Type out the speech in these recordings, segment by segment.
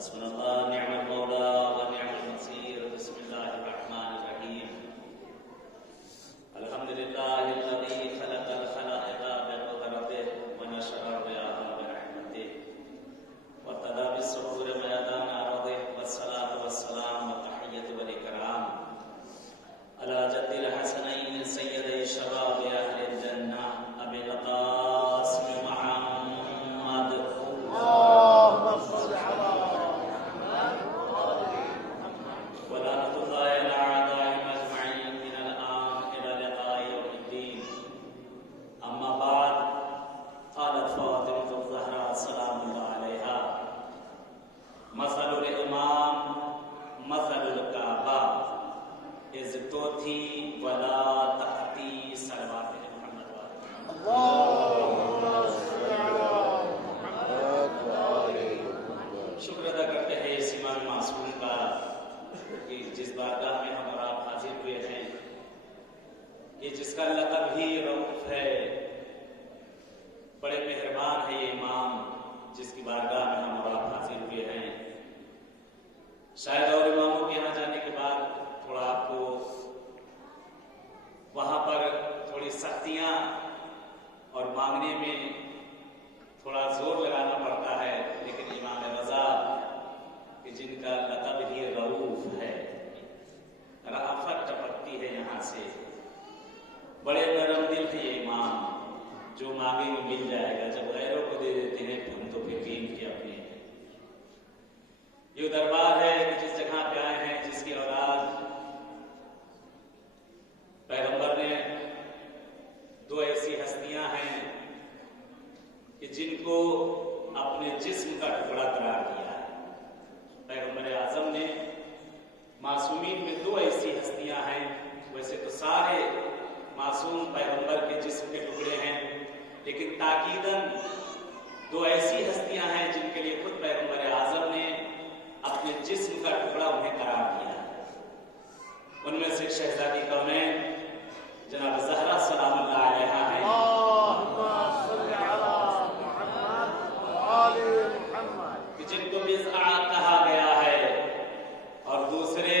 حسبنا اللہ نعم المولا ونعم النصير بسم الله الرحمن الرحيم الحمد لله الذي خلق الخلائق بقدرته ونشر الرياح برحمته وابتدى بالسرور ميدان أرضه والصلاة والسلام والتحية والإكرام على جد الحسنين سيدي الشباب أهل الجنة أبي القاسم محمد اللهم صل على ولعنة الله على أعدائهم أجمعين من الآن إلى لقاء يوم الدين أما بعد قالت فاطمة الزهراء سلام الله عليها مثل الإمام مثل الكعبة إذ تؤتي ولا تأتي صلوات محمد وآله اللهم صل على محمد وآل محمد. شکر ادا کرتے ہیں اس امام معصوم کا کہ جس بارگاہ میں ہم اور آپ حاضر ہوئے ہیں، کہ جس کا لقب ہی رؤوف ہے، بڑے مہربان ہے یہ امام جس کی بارگاہ میں ہم اور آپ حاضر ہوئے ہیں۔ شاید اور اماموں کے یہاں جانے کے بعد تھوڑا آپ کو وہاں پر تھوڑی سختیاں اور مانگنے میں تھوڑا زور لگانا پڑتا ہے، لیکن امام رضا کہ جن کا لقب ہی رؤوف ہے، رأفت ٹپکتی ہے یہاں سے، بڑے نرم دل ہے یہ امام، جو مانگے میں مل جائے گا، جب غیروں کو دے دیتے ہیں ہم تو پھر دین کے اپنے ہیں۔ یہ دربار ہے کہ جس جگہ پہ آئے ہیں، جس کی اولاد پیغمبر نے دو ایسی ہستیاں ہیں کہ جن کو اپنے جسم کا ٹکڑا قرار دیا ہے۔ پیغمبر اعظم نے معصومین میں دو ایسی ہستیاں ہیں، ویسے تو سارے معصوم پیغمبر کے جسم کے ٹکڑے ہیں، لیکن تاکیداً دو ایسی ہستیاں ہیں جن کے لیے خود پیغمبر اعظم نے اپنے جسم کا ٹکڑا انہیں قرار دیا ہے۔ ان میں سے شہزادی کونین جناب زہرا سلام اللہ علیہا ہیں، اللهم صل على محمد وآل محمد. کہ جن کو بضعہ کہا گیا ہے، اور دوسرے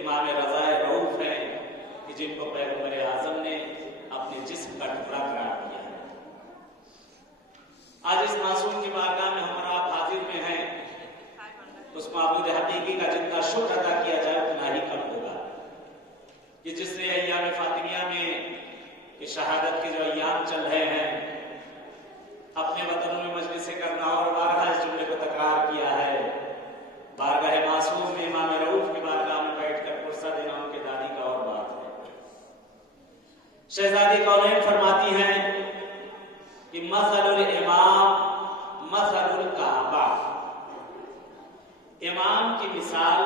امام رضا رؤوف ہیں کہ جن کو پیغمبر اعظم نے اپنے جسم کا ٹکڑا قرار دیا ہے۔ آج اس معصوم کی بارگاہ میں ہم اور آپ حاضر میں ہیں، اس معبود حقیقی کا جتنا شکر ادا کیا جائے اتنا ہی کم ہوگا، کہ جس نے ایام فاطمیہ میں کہ شہادت کے جو ایام چل رہے ہیں، اپنے وطنوں میں مجلس کرنا اور بارہا اس جملے کو تکرار کیا ہے، بارگاہ معصوم میں امام رؤوف کی بارگاہ میں بیٹھ کر پرسہ دینا ان کے دادی کا اور بات ہے۔ شہزادی کونین فرماتی ہیں کہ مثل الامام مثل الکعبہ، امام کی مثال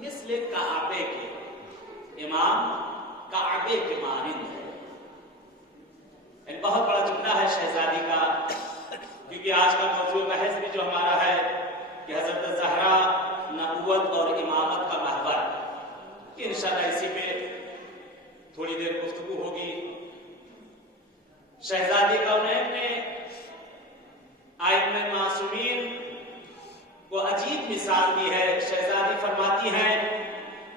مثل کعبے کے، امام کعبے کے مانند ہے۔ بہت بڑا جملہ ہے شہزادی کا، کیونکہ آج کا موضوع بحث بھی جو ہمارا ہے کہ حضرت زہرا نبوت اور امامت کا محور، انشاءاللہ اسی پہ تھوڑی دیر گفتگو ہوگی۔ شہزادی کونین نے ائمہ معصومین کو عجیب مثال دی ہے۔ شہزادی فرماتی ہیں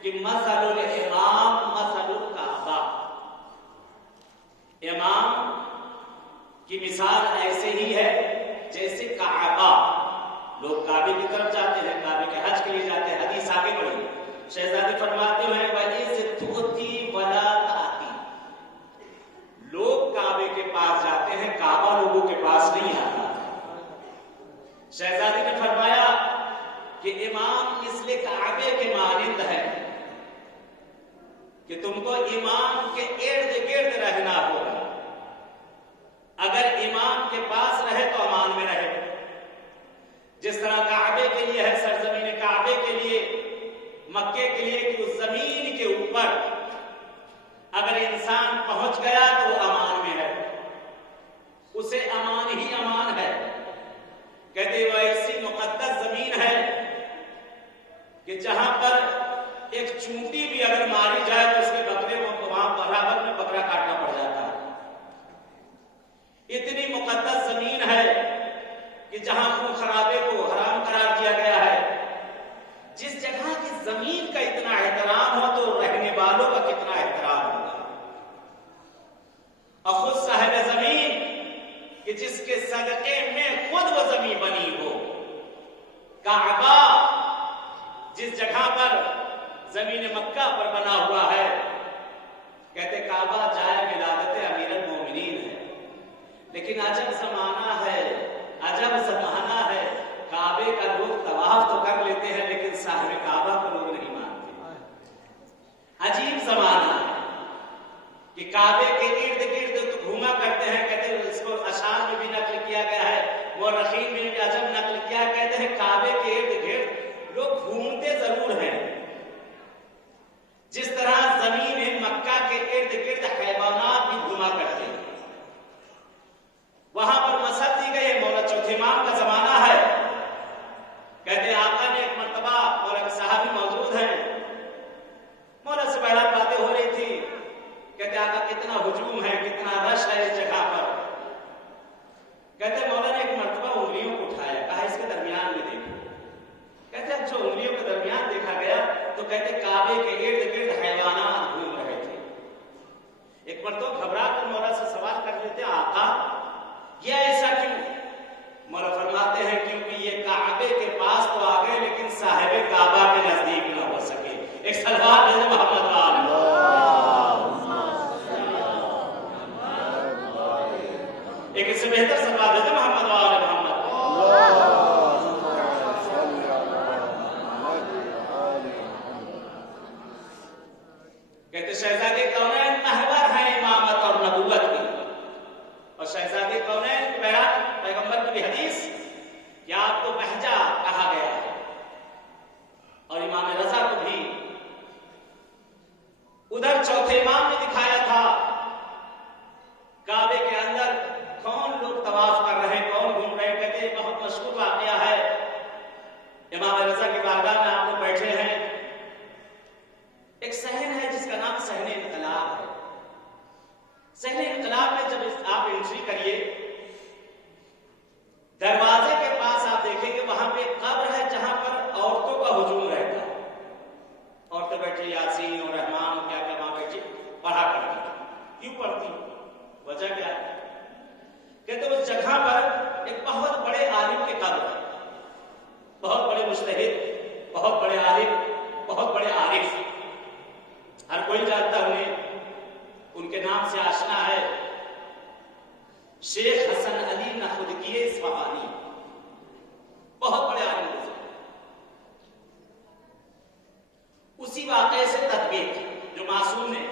کہ مثل الامام مثل الکعبہ، امام کی مثال ایسے ہی ہے جیسے کعبہ۔ لوگ کعبے کی طرف جاتے ہیں، کعبے کے حج کے لیے جاتے ہیں، حدیث آگے بڑھی، شہزادی فرماتے ہیں وَإِذْ تُؤْتِي وَلَا تَأْتِي، لوگ کعبے کے پاس جاتے ہیں، کعبہ لوگوں کے پاس نہیں آتا۔ شہزادی نے فرمایا کہ امام مثل کعبے کے مانند ہے، کہ تم کو امام کے ارد گرد رہنا ہوگا۔ اگر امام کے پاس رہے تو امان میں رہے، جس طرح کعبے کے لیے ہے، سرزمین کعبے کے لیے، مکے کے لیے، کہ اس زمین کے اوپر اگر انسان پہنچ گیا تو وہ امان میں ہے، اسے امان ہی امان ہے۔ کہتے وہ ایسی مقدس زمین ہے کہ جہاں پر ایک چونٹی بھی اگر ماری جائے تو اس کے بکرے کو وہاں برابر میں بکرا کاٹنا پڑ جاتا ہے۔ اتنی مقدس زمین ہے کہ جہاں خون خرابے کو حرام قرار دیا گیا ہے، جس کے صدقے میں خود وہ زمین بنی ہو. کعبہ جس جگہ پر زمین مکہ پر بنا ہوا ہے، کہتے کعبہ جائے ولادت امیر المومنین ہے. لیکن عجب زمانہ ہے، عجب زمانہ ہے، کعبے کا لوگ طواف تو کر لیتے ہیں لیکن صاحب کعبہ کو لوگ نہیں مانتے. عجیب زمانہ ہے کہ کعبے کے ارد گرد تو گھوما کرتے ہیں. کہتے ہیں اس کو اشعار میں بھی نقل کیا گیا ہے، مورخین میں بھی عجب نقل کیا. کہتے ہیں کعبے کے ارد گرد لوگ گھومتے ضرور ہیں، جس طرح زمین مکہ کے ارد گرد حیوانات بھی گھوما کرتے ہیں. وہاں پر مثل دی گئی ہے، مولا چوتھے امام کا زمانہ ہے. کہتے ہیں آقا نے ایک مرتبہ، مولا کے صحابی موجود ہیں، مولا سے بہرحال باتیں ہو رہی تھی. کہتے آقا کتنا ہجوم ہے، کتنا رش ہے اس جگہ پر. کہتے مولا نے ایک مرتبہ انگلیوں کو اٹھایا، کہا اس کے درمیان میں دیکھو. کہتے ہیں جو انگلیوں کے درمیان دیکھا گیا تو کہتے کعبے کے ارد گرد حیوانات گھوم رہے تھے. ایک مرتبہ گھبرا کر مولا سے سوال کر لیتے آقا یہ ایسا کیوں؟ مولا فرماتے ہیں کیونکہ یہ کعبے کے پاس تو آ گئے لیکن صاحب کعبہ کے نزدیک نہ ہو سکے. ایک سلوات بھیجو محمد ایک اس سے بہتر سلوات بھیجو محمد وآل محمد. کہتے شہزادے کونین محور ہیں امامت اور نبوت کی، اور شہزادے کونین کے بہرحال پیغمبر کی بھی حدیث کہ آپ کو بہجا کہا گیا ہے، اور امام رضا کو بھی. ادھر چوتھے امام نے دکھایا تھا کعبے کے اندر کون لوگ طواف کر رہے ہیں، کون گھوم رہے ہیں. کہتے ہیں بہت مشہور واقعہ ہے، امام رضا کی بارگاہ میں آپ لوگ بیٹھے ہیں، ایک صحن ہے جس کا نام صحن انقلاب ہے. صحن انقلاب میں جب آپ انٹری کریے، دروازے کے پاس آپ دیکھیں گے وہاں پہ ایک قبر ہے جہاں پر عورتوں کا ہجوم رہتا ہے. عورتیں بیٹھی یاسین اور رحمان اور کیا کیا وہاں بیٹھی پڑھا کرتی. کیوں پڑھتی؟ وجہ کیا ہے؟ کہتے اس جگہ پر ایک بہت بڑے عالم کی قبر ہے، بہت بڑے مجتہد، بہت بڑے عالم، بہت بڑے عارف. ہر کوئی جانتا انہیں، ان کے نام سے آشنا ہے. شیخ حسن علی نخودگی اصفہانی، بہت بڑے عالم تھے. اسی واقعے سے تطبیق جو معصوم نے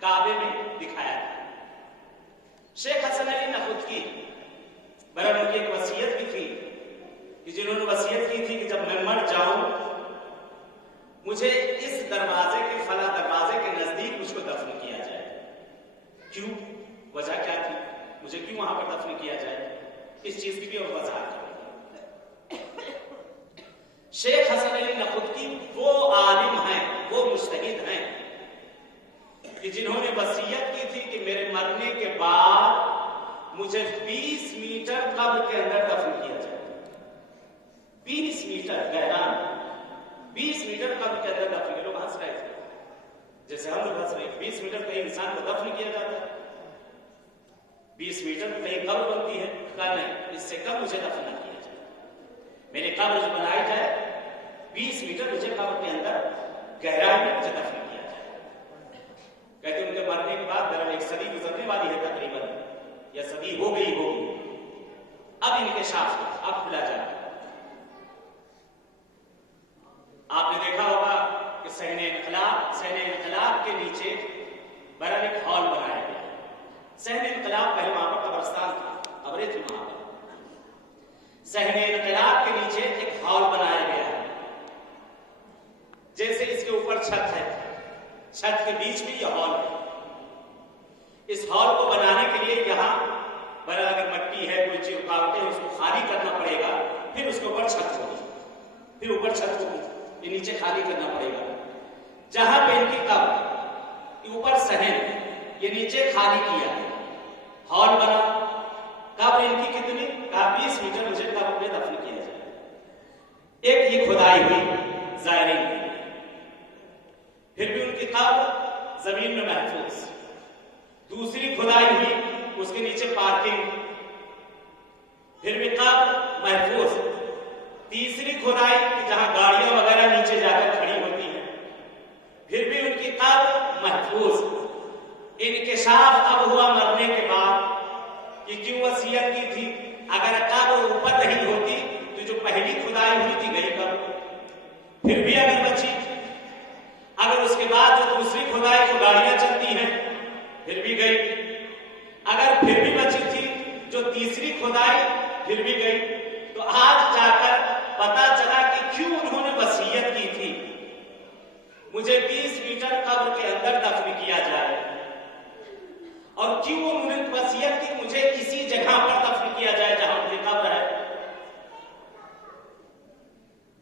کعبے میں دکھایا تھا. شیخ حسن علی نخودگی برابر ان کی ایک وصیت بھی تھی کہ جنہوں نے وصیت کی تھی کہ جب میں مر جاؤں مجھے اس دروازے کے فلاں دروازے کے نزدیک مجھ کو دفن کیا جائے. کیوں؟ وجہ کیا تھی؟ مجھے کیوں وہاں پر دفن کیا جائے؟ اس چیز کی بھی اور وضاحت کریں. شیخ حسن علی نخودگی وہ عالم ہیں، وہ مجتہد ہیں کہ جنہوں نے وصیت کی تھی کہ میرے مرنے کے بعد مجھے 20 میٹر قبر کے اندر دفن کیا جائے. 20 میٹر گہرا، 20 میٹر قبر کے اندر دفن. لوگ ہنس رہے تھے جیسے ہم لوگ ہنس رہے ہیں. 20 میٹر کہیں انسان کو دفن کیا جاتا ہے؟ 20 میٹر کہیں قبر بنتی ہے؟ کہا نہیں، اس سے کم مجھے دفن نہ کیا جائے. میری قبر جو بنائی جائے 20 میٹر مجھے قبر کے اندر گہرائی میں مجھے دفن کیا جائے. کہتے ان کے مرنے کے بعد درم 1 صدی گزرنے والی ہے تقریباً، یا صدی ہو گئی ہوگی. اب انکشاف ہوا، اب کھلا جائے. آپ نے دیکھا ہوگا کہ صحن انقلاب کے نیچے بڑا ایک ہال بنایا گیا. صحن انقلاب پہلے وہاں پر قبرستان تھا، قبریں تھی وہاں پر. صحن انقلاب کے نیچے ایک ہال بنایا گیا ہے. جیسے اس کے اوپر چھت ہے، چھت کے بیچ میں یہ ہال ہے. اس ہال کو بنانے کے لیے یہاں بڑا اگر مٹی ہے، کوئی چیز رکاوٹیں، اس کو خالی کرنا پڑے گا. پھر اس کے اوپر چھت ہوگی، پھر اوپر چھت ہوگی، یہ نیچے خالی کرنا پڑے گا. جہاں پہ ان کی قبر، اوپر صحن، یہ نیچے خالی کیا ہے، ہال بنا. قبر ان کی کتنی؟ کہا 20 میٹر مجھے قبر میں دفن کیا جائے. ایک یہ کھدائی ہوئی زائرین کی، پھر بھی ان کی قبر زمین میں محفوظ. دوسری کھدائی ہوئی، اس کے نیچے پارکنگ، محفوظ, تیسری کھدائی جہاں گاڑیاں وغیرہ نیچے جا کر کھڑی ہوتی ہیں پھر بھی ان کی قبر محفوظ. انکشاف اب ہوا مرنے کے بعد کہ کیوں وصیت کی تھی. اگر قبر اوپر نہیں ہوتی تو جو پہلی کھدائی ہوئی تھی گئی قبر, پھر بھی اگر بچی. اگر اس کے بعد جو دوسری کھدائی جو گاڑیاں چلتی ہیں پھر بھی گئی. اگر پھر بھی بچی تھی جو تیسری کھدائی پھر بھی گئی. تو آج جا کر پتا چلا کہ کیوں انہوں نے وصیت کی تھی مجھے 20 میٹر قبر کے اندر دفن کیا جائے, اور کیوں انہوں نے وصیت کی مجھے اسی جگہ پر دفن کیا جائے جہاں ان کی قبر ہے.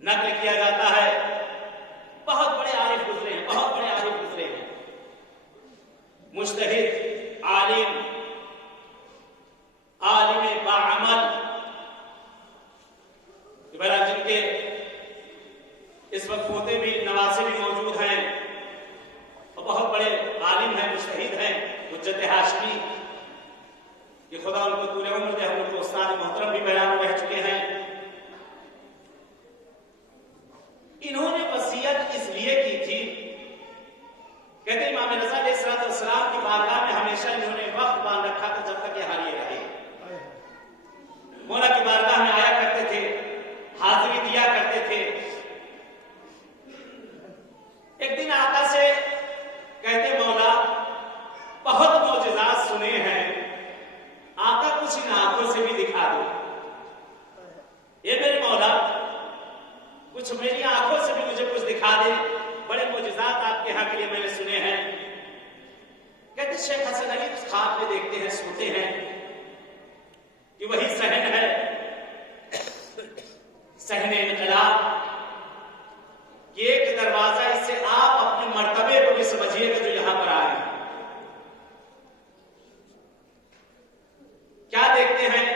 نقل کیا جاتا ہے بہت بڑے عارف گزرے ہیں, بہت بڑے عارف گزرے ہیں, مجتہد, عالم, عالم باعمل, جن کے اس وقت پوتے بھی نواسے بھی موجود ہیں اور بہت بڑے عالم ہیں, مجتہد ہیں, حجت ہاشمی, کہ خدا ان کو طول عمر دے. ہم کو استاد محترم بھی بیان رہ چکے ہیں. انہوں نے وصیت اس لیے کی تھی, کہتے ہیں امام رضا علیہ السلام کی بارگاہ میں ہمیشہ انہوں نے وقت باندھ رکھا تھا جب تک یہ حالیہ رہے. مولا کی بارگاہ میں آیا کرتے تھے, حاضری دیا کرتے تھے. ایک دن آقا سے کہتے مولا بہت معجزات سنے ہیں, آقا کچھ ان آنکھوں سے بھی دکھا دو. یہ میرے مولا کچھ میری آنکھوں سے بھی مجھے کچھ دکھا دے, بڑے معجزات آپ کے یہاں کے لیے میں نے سنے ہیں. کہتے شیخ حسن علی خواب میں دیکھتے ہیں, سنتے ہیں کہ وہی صحن ہے, صحن انقلاب, کہ ایک دروازہ, اس سے آپ اپنے مرتبے کو بھی سمجھیے گا جو یہاں پر آئے ہیں. کیا دیکھتے ہیں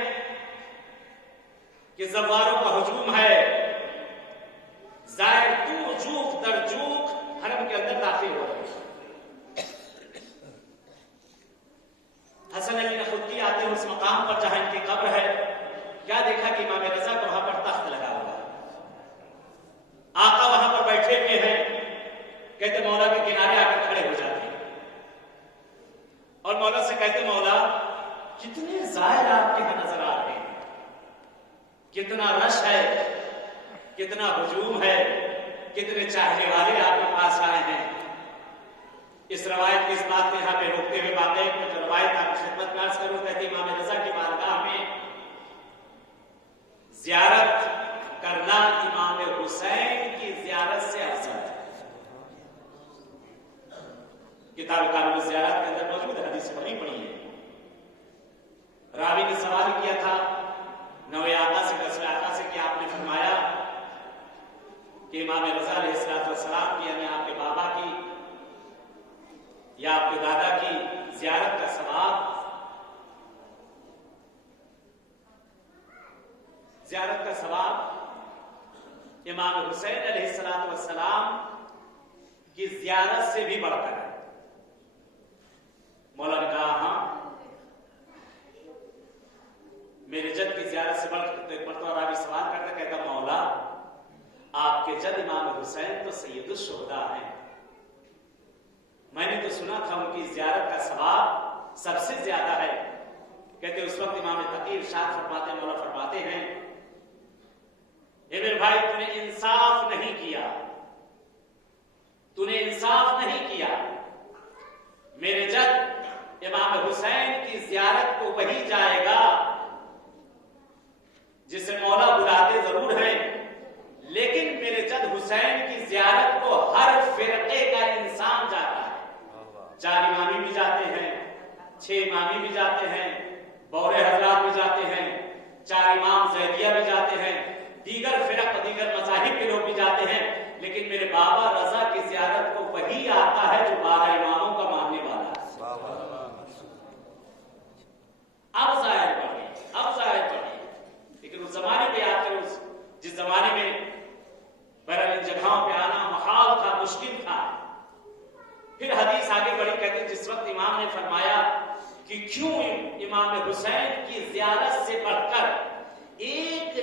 کہ زواروں کا ہجوم ہے, زائر تو جوک در جوک حرم کے اندر داخل ہو رہے ہیں. حسن علی نخودی آتے ہیں اس مقام پر جہاں ان کی قبر ہے. کیا دیکھا کہ امام رضا کا وہاں پر تخت لگا ہوا ہے, آقا وہاں پر بیٹھے ہوئے ہیں. کہتے مولا کے کنارے آ کر کھڑے ہو جاتے ہیں اور مولا سے کہتے مولا کتنے زائر آپ کے یہاں نظر آ رہے ہیں, کتنا رش ہے, کتنا ہجوم ہے, کتنے چاہنے والے آپ کے پاس آئے ہیں. اس روایت کی اس بات میں یہاں پہ روکتے ہوئے باتیں جو روایت آپ کی خدمت میں عرض کروں, کہتے امام رضا کی بارگاہ میں زیارت کرنا امام حسین کی زیارت سے افضل ہے. کتاب کامل زیارت کے اندر موجود ہے, حدیث بڑی پڑی ہے. راوی نے سوال کیا تھا نوے آقا سے, غسل آقا سے, کہ آپ نے فرمایا کہ امام رضا علیہ السلام کی یعنی آپ کے بابا کی یا آپ کے دادا کی زیارت کا ثواب, زیارت کا ثواب امام حسین علیہ السلام کی زیارت سے بھی بڑھ کر ہے. مولا نے کہا ہاں, میرے جد کی زیارت سے بڑھ کر راوی سوال کرتا, کہتا مولا آپ کے جد امام حسین تو سید الشہداء ہیں, میں نے تو سنا تھا ان کی زیارت کا ثواب سب سے زیادہ ہے. کہتے اس وقت امام تقی ارشاد فرماتے ہیں, مولا فرماتے ہیں اے میرے بھائی تو نے انصاف نہیں کیا, تو نے انصاف نہیں کیا. میرے جد امام حسین کی زیارت کو وہی جائے گا جسے مولا بلاتے ضرور ہیں, لیکن میرے جد حسین کی زیارت کو ہر فرقے کا انسان جاتا ہے. 4 امامی بھی جاتے ہیں, 6 امامی بھی جاتے ہیں, بورے حضرات بھی جاتے ہیں, 4 امام زیدیہ بھی جاتے ہیں, دیگر فرق دیگر مذاہب کے لوگ بھی جاتے ہیں, لیکن میرے بابا رضا کی زیارت کو وہی آتا ہے جو 12 اماموں کا ماننے والا ہے. اب ظاہر پڑھیں, اب ظاہر پڑھیں, لیکن اس زمانے پہ یاد کرو, جس زمانے میں بہرحال ان جگہوں پہ آنا محال تھا, مشکل تھا. پھر حدیث آگے بڑھی, کہتے جس وقت امام نے فرمایا کہ کیوں امام حسین کی زیارت سے بڑھ کر 1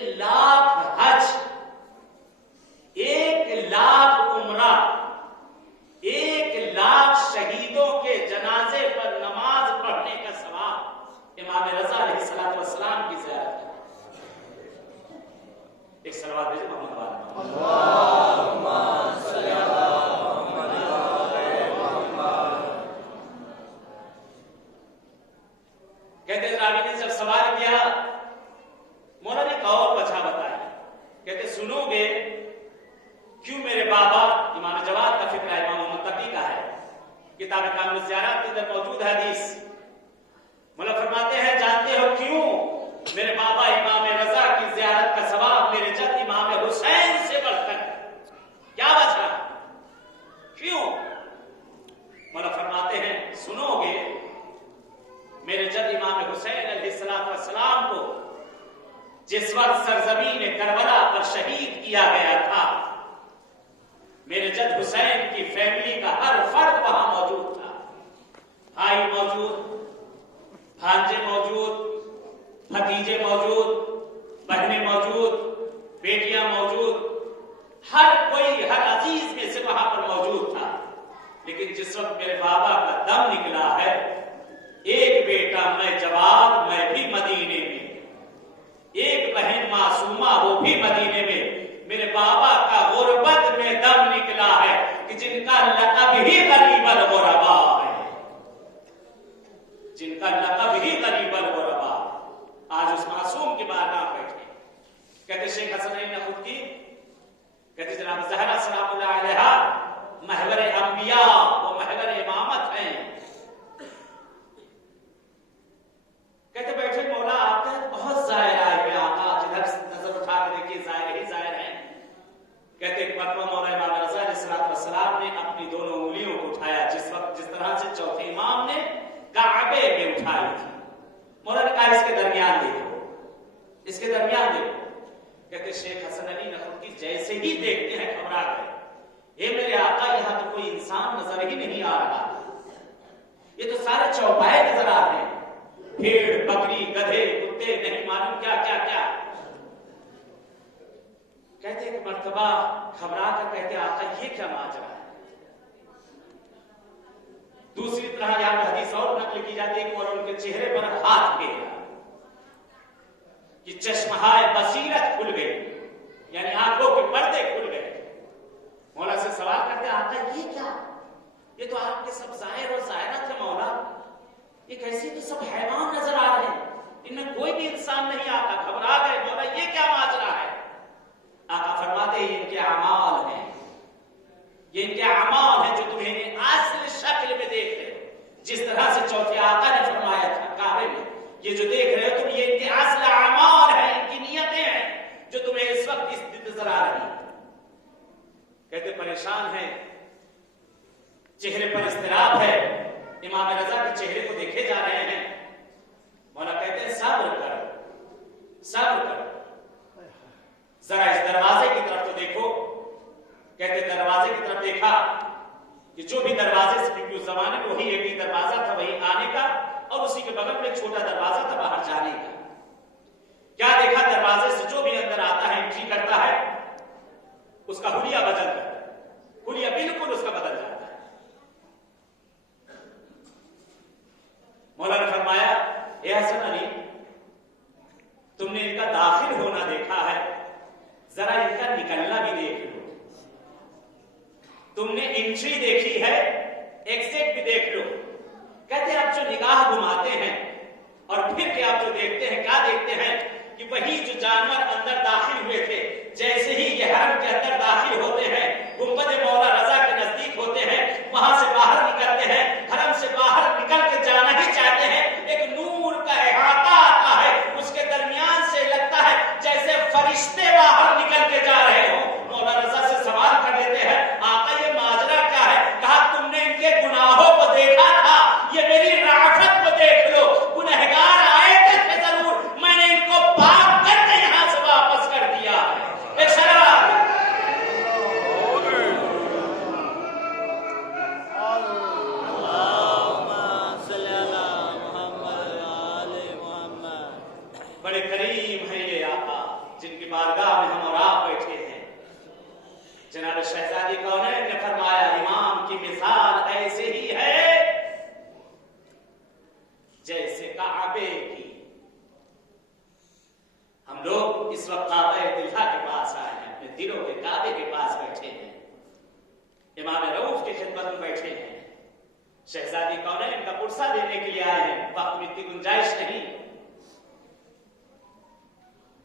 ایک صلوات بھیجے محمد والا کہتے راوی نے جب سوال کیا مولا نے ایک اور وجہ بتائی. کہتے سنو گے کیوں میرے بابا. امام جواد کا فکر ہے، امام متقی کا ہے، کتاب کامل زیارات کے اندر موجود ہے حدیث. مولا فرماتے ہیں جانتے ہو کیوں میرے بابا امام رضا کی زیارت کا ثواب میرے جد امام حسین سے بڑھ کر؟ کیا وجہ کیوں؟ مولا فرماتے ہیں سنو گے میرے جد امام حسین علیہ السلام کو جس وقت سرزمین کربلا پر شہید کیا گیا تھا، میرے جد حسین کی فیملی کا ہر فرد وہاں موجود تھا. بھائی موجود، بھانجے موجود، بھتیجے موجود، بہنیں موجود، بیٹیاں موجود، ہر کوئی ہر عزیز میں سے وہاں پر موجود تھا. لیکن جس وقت میرے بابا کا دم نکلا ہے، ایک بیٹا میں جواد میں بھی مدینے میں، ایک بہن معصومہ وہ بھی مدینے میں، میرے بابا کا غربت میں دم نکلا ہے کہ جن کا لقب ہی غریب الغرباء ہے، جن کا لقب ہی غریب الغرباء. آج اس معصوم کے بارگاہ بیٹھے. کہتے شیخ حسن علی نقوی کہتے جناب زہرا سلام اللہ علیہا محور انبیاء و محور امامت ہیں. کہتے بیٹھے مولا آپ کے بہت ظاہر آئے ہوئے آقا، جدھر نظر اٹھا کے دیکھیے ظاہر ہی ظاہر ہیں. کہتے ایک مرتبہ مولا امام رضا علیہ السلام نے اپنی دونوں انگلیوں کو اٹھایا جس طرح سے چوتھے امام نے کعبے میں اٹھائی تھی. مولا نے کہا اس کے درمیان دیکھو، اس کے درمیان دیکھو. کہتے شیخ حسن علی نقوی جیسے ہی دیکھتے ہیں گھبرا گئے. اے میرے آقا یہاں تو کوئی انسان نظر ہی نہیں آ رہا، یہ تو سارے چوپائے نظر آ رہے ہیں، بھیڑ بکری گدھے کتے نہیں معلوم کیا کیا کیا. کہتے ایک مرتبہ گھبرا کر کہتے آقا یہ کیا ماجرا ہے. دوسری طرح یہاں حدیث اور نقل کی جاتی ہے کہ ان کے چہرے پر ہاتھ پھیرا کہ چشمہائے بصیرت کھل گئی، یعنی آنکھوں کے پردے کھل گئے. مولا سے سوال کرتے آقا یہ کیا، یہ تو آپ کے سب ظاہر اور ظاہرہ تھے مولا، یہ کیسے تو سب حیوان نظر آ رہے ہیں، ان میں کوئی بھی انسان نہیں آتا. گھبرا گئے مولا یہ کیا ماجرا ہے. آقا فرماتے ہیں یہ ان کے اعمال ہیں، یہ ان کے اعمال ہیں جو تمہیں اصل شکل میں دیکھ رہے ہو. جس طرح سے چوتھے آقا نے فرمایا تھا کعبے میں، یہ جو دیکھ رہے ہو تم یہ ان کے اصل اعمال ہیں، ان کی نیتیں ہیں جو تمہیں اس وقت اس نظر آ رہی ہیں. کہتے پریشان ہیں، چہرے پر اضطراب ہے، امام رضا کے چہرے کو دیکھے جا رہے ہیں. مولا کہتے ہیں صبر کرو صبر کرو، ذرا اس دروازے کی طرف تو دیکھو. کہتے دروازے کی طرف دیکھا کہ جو بھی دروازے سے، کیونکہ اس زمانے میں وہی ایک ہی دروازہ تھا وہی آنے کا، اور اسی کے بغل میں ایک چھوٹا دروازہ تھا باہر جانے کا. کیا دیکھا دروازے سے جو بھی اندر آتا ہے انٹری کرتا ہے اس کا حلیہ بدل جاتا ہے، حلیہ بالکل اس کا بدل جاتا ہے. مولا نے فرمایا اے حسن علی تم نے ان کا داخل ہونا دیکھا ہے، ذرا ان کا نکلنا بھی دیکھ لو. تم نے انٹری دیکھی ہے، ایگزٹ بھی دیکھ لو. کہتے آپ جو نگاہ گھماتے ہیں اور پھر کے آپ جو دیکھتے ہیں کیا دیکھتے ہیں کہ وہی جو جانور اندر داخل ہوئے تھے جیسے ہی یہ حرم کے اندر داخل ہوتے ہیں، گنبد مولا رضا کے نزدیک ہوتے ہیں، وہاں سے باہر نکلتے ہیں، حرم سے باہر نکل کے جانا ہی چاہتے ہیں، ایک نور کا احاطہ آتا ہے، اس کے درمیان سے لگتا ہے جیسے فرشتے باہر نکل کے جا رہے ہوں. مولا رضا سے سوال کر لیتے ہیں آقا یہ ماجرا کیا ہے. کہا تم نے ان کے گناہوں کو دیکھا تھا، یہ میری رافت کو دیکھ لو. گنہگار آئے تھے ضرور، میں نے ان کو پاک کر کے یہاں سے واپس کر دیا ہے. ایک شراب بڑے کریم ہیں یہ آقا جن کی بارگاہ میں ہم اور آپ بیٹھے ہیں. جناب شہزادی کونین نے فرمایا امام کی مثال ایسے ہی ہے جیسے کعبے کی. ہم لوگ اس وقت کعبہ دلہا کے پاس امام رؤوف کی خدمت میں بیٹھے ہیں، شہزادی کونین کا پرسہ دینے کے لیے آئے ہیں، وقت میں اتنی گنجائش نہیں۔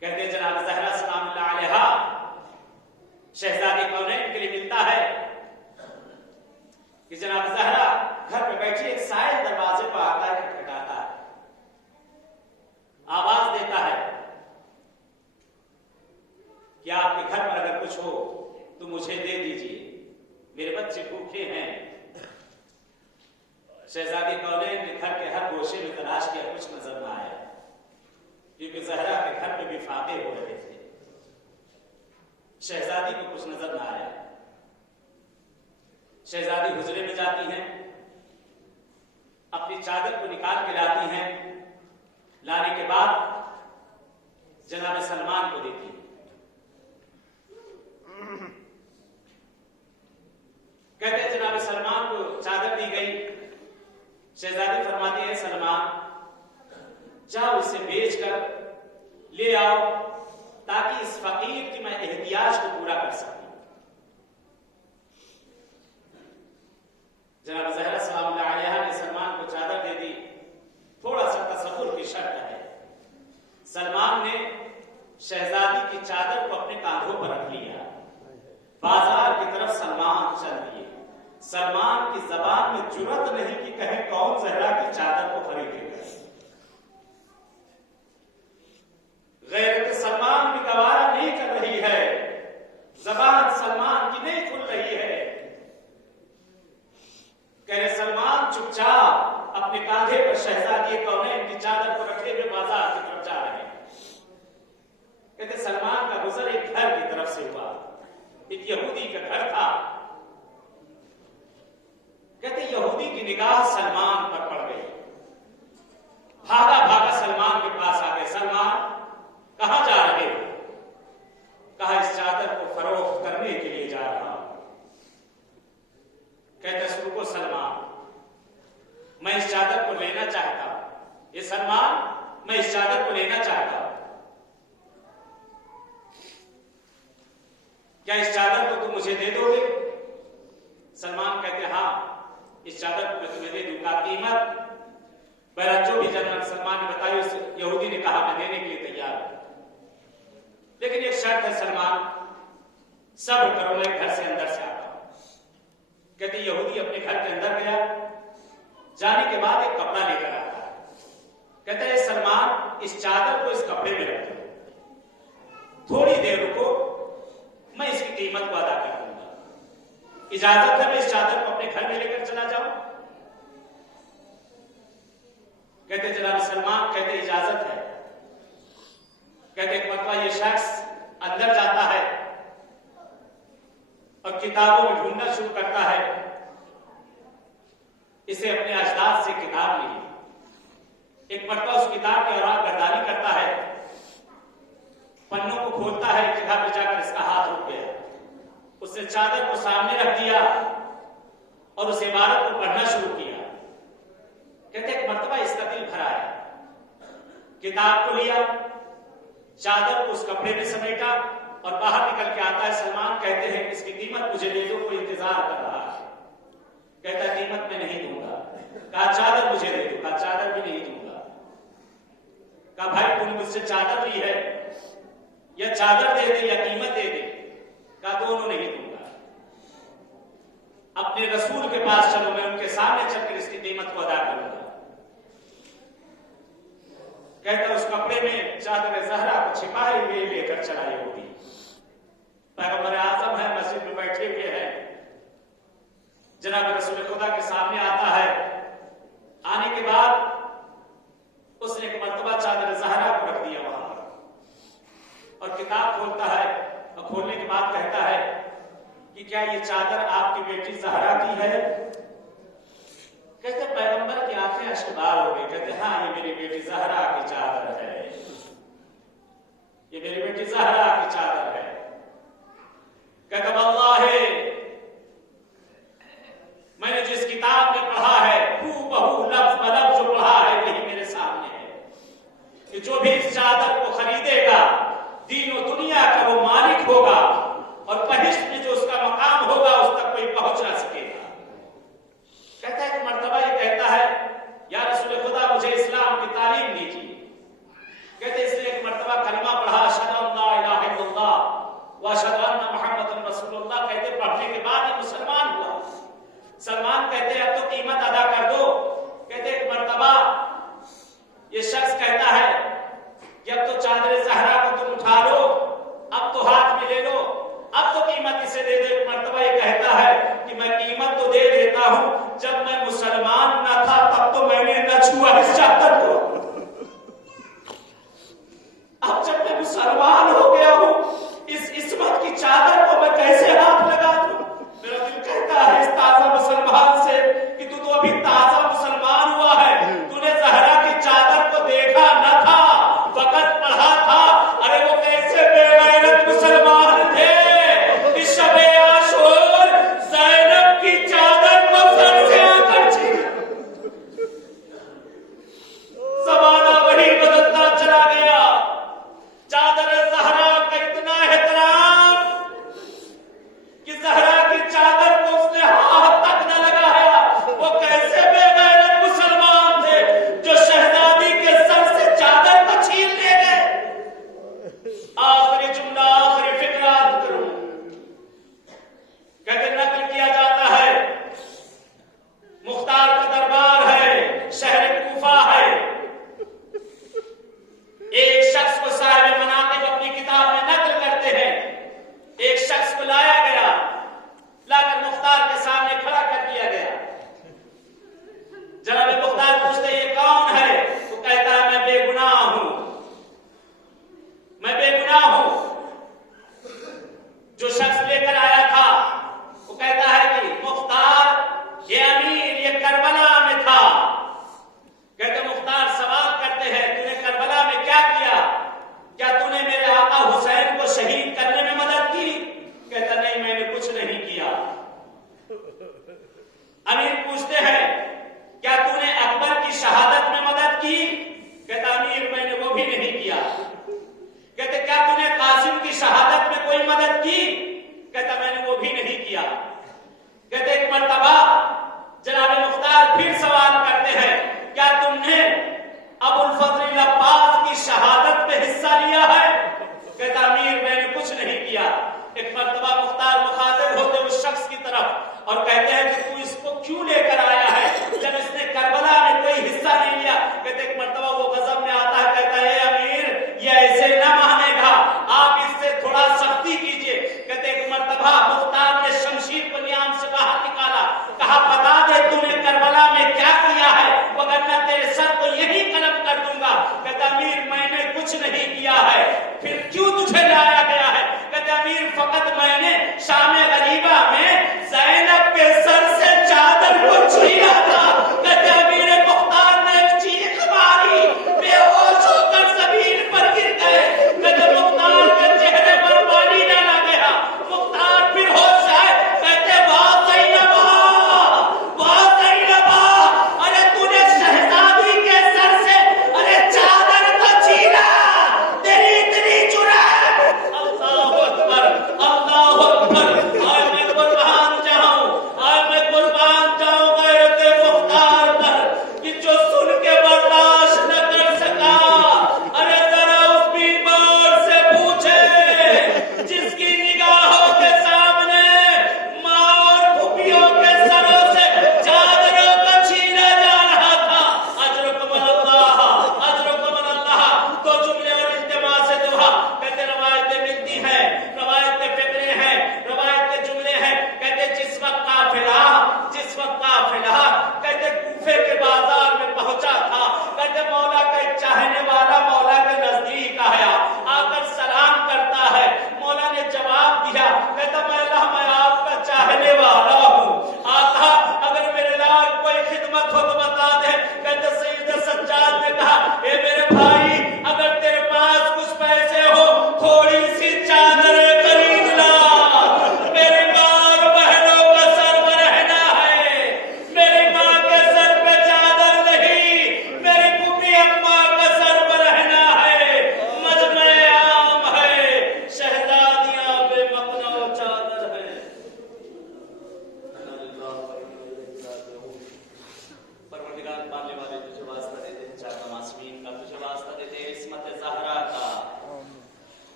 کہتے ہیں جناب زہرا سلام اللہ علیہا شہزادی کونین کے لیے ملتا ہے کہ جناب زہرا گھر پہ بیٹھی ایک سائل دروازے پر آتا ہے، کھٹکھٹاتا ہے، آواز دیتا ہے کہ آپ کے گھر پر اگر کچھ ہو تو مجھے دے دیجیے، میرے بچے بھوکے ہیں۔ شہزادی کونین نے گھر کے ہر گوشے میں تلاش کیا، کچھ نظر نہ آیا، کیونکہ زہرا کے گھر پہ بھی فاقے ہو رہے تھے، شہزادی کو کچھ نظر نہ آیا۔ شہزادی حجرے میں جاتی ہیں، اپنی چادر کو نکال کے لاتی ہیں، لانے کے بعد جناب سلمان کو دیتی ہیں۔ کہتے ہیں جناب سلمان کو چادر دی گئی، شہزادی فرماتی ہے سلمان جاؤ اسے بیچ کر لے آؤ تاکہ اس فقیر کی میں احتیاج کو پورا کر سکوں۔ جناب زہرا سلام اللہ علیہا نے سلمان کو چادر دے دی۔ تھوڑا سا تصور کی شرط ہے، سلمان نے شہزادی کی چادر کو اپنے کاندھوں پر رکھ لیا، بازار کی طرف سلمان چل دیے۔ سلمان کی زبان میں جرأت نہیں کہ کہیں کون زہرا کی چادر کو خریدے گا۔ غیرت سلمان بھی گوارا نہیں کر رہی ہے، زبان سلمان کی نہیں کھل رہی ہے۔ کہے سلمان چپ چاپ اپنے کاندھے پر شہزادی کونین کی چادر کو رکھے ہوئے بازار کی طرف جا رہے ہیں۔ کہتے سلمان کا گزر ایک گھر کی طرف سے ہوا، ایک یہودی کا گھر تھا۔ کہتے یہودی کی نگاہ سلمان پر پڑ گئی، بھاگا بھاگا سلمان کے پاس آ گئے، سلمان کہاں جا رہے ہو؟ کہا اس چادر کو فروخت کرنے کے لیے جا رہا ہوں۔ کہتے رکو سلمان، میں اس چادر کو لینا چاہتا ہوں۔ یہ سلمان میں اس چادر کو لینا چاہتا ہوں، کیا اس چادر کو تم مجھے دے دو گے؟ سلمان کہتے ہاں اس چادر کو میں تمہیں دے دوں گا، قیمت بہرحال جو بھی جنرل سلمان نے بتائی اس یہودی نے کہا میں دینے کے لیے تیار ہوں، لیکن ایک شرط ہے سلمان، صبر کرو میں گھر سے اندر سے آتا ہوں۔ کہتے یہودی اپنے گھر کے اندر گیا، جانے کے بعد ایک کپڑا لے کر آتا ہے، کہتا ہے سلمان اس چادر کو اس کپڑے میں رکھ دو، تھوڑی دیر رکو میں اس کی قیمت کو ادا کر دوں گا، اجازت ہے میں اس چادر کو اپنے گھر میں لے کر چلا جاؤں؟ کہتے جناب سلمان کہتے اجازت ہے۔ کہتے ایک مرتبہ یہ شخص اندر جاتا ہے اور کتابوں میں ڈھونڈنا شروع کرتا ہے، اسے اپنے اجداد سے کتاب ملی، ایک مرتبہ اس کتاب کے اوراق گردانی کرتا ہے، پنوں کو کھولتا ہے، ایک جگہ پہ جا کر اس کا ہاتھ رک گیا، اس نے چادر کو سامنے رکھ دیا اور اس عبارت کو پڑھنا شروع کیا۔ کہتے ایک مرتبہ اس کا دل بھرا ہے، کتاب کو لیا، چادر کو اس کپڑے میں سمیٹا اور باہر نکل کے آتا ہے۔ سلمان کہتے ہیں اس کی قیمت مجھے دے دو، کوئی انتظار کر رہا ہے۔ کہتا ہے قیمت میں نہیں دوں گا۔ کہا چادر مجھے دے دو، کہا چادر بھی نہیں دوں گا۔ کہا بھائی تم نے مجھ سے چادر لی ہے، یا چادر دے دے یا قیمت دے دے؟ کہا دونوں نہیں دوں گا، اپنے رسول کے پاس چلو، میں ان کے سامنے چل کر اس کی قیمت کو ادا کروں گا۔ کہتا اس کپڑے میں چادر زہرا کو چھپائے ہوئے لے کر چلا یہودی، پیغمبر اعظم ہے، مسجد میں بیٹھے ہوئے ہیں، جناب رسول خدا کے سامنے آتا ہے۔ آنے کے بعد اس نے ایک مرتبہ چادر زہرا کو رکھ دیا وہاں پر اور کتاب کھولتا ہے، اور کھولنے کے بعد کہتا ہے کہ کیا یہ چادر آپ کی بیٹی زہرا کی ہے؟ کہتے پیغمبر کی آنکھیں اشکبار ہو گئی، کہتے ہاں یہ میری بیٹی زہرا کی چادر ہے، یہ میری بیٹی زہرا کی چادر ہے۔ کہتا واللہ میں نے جس کتاب میں پڑھا ہے ہو بہو لفظ بلفظ جو پڑھا ہے وہی میرے سامنے ہے، کہ جو بھی اس چادر کو خریدے گا دین و دنیا کا وہ مالک ہوگا، اور بہشت میں جو اس کا مقام ہوگا اس تک کوئی پہنچ نہ آخری جملہ آخری فکر یاد کروں. کہتے نقل کیا جاتا ہے مختار کا دربار ہے، شہر کوفہ ہے. ایک شخص کو صاحب مناقب اپنی کتاب میں نقل کرتے ہیں. ایک شخص کو لایا گیا، لا کر مختار کے سامنے کھڑا کر دیا گیا. جناب مختار پوچھتے یہ کون ہے؟ وہ کہتا ہے میں بے گناہ ہوں، میں بے گناہ ہوں. جو شخص لے کر آیا تھا وہ کہتا ہے کہ مختار یہ امیر یہ کربلا میں تھا. کہتے مختار سوال کرتے ہیں تو نے کربلا میں کیا کیا؟ کیا تو نے میرے آقا حسین کو شہید کرنے میں مدد کی؟ کہتا نہیں میں نے کچھ نہیں کیا. امیر پوچھتے ہیں کیا تو نے اکبر کی شہادت میں مدد کی؟ کہتا امیر میں نے وہ بھی نہیں کیا. کہتے کیا تو نے قاسم کی شہادت میں کوئی مدد کی؟ کہتا میں نے وہ بھی نہیں کیا.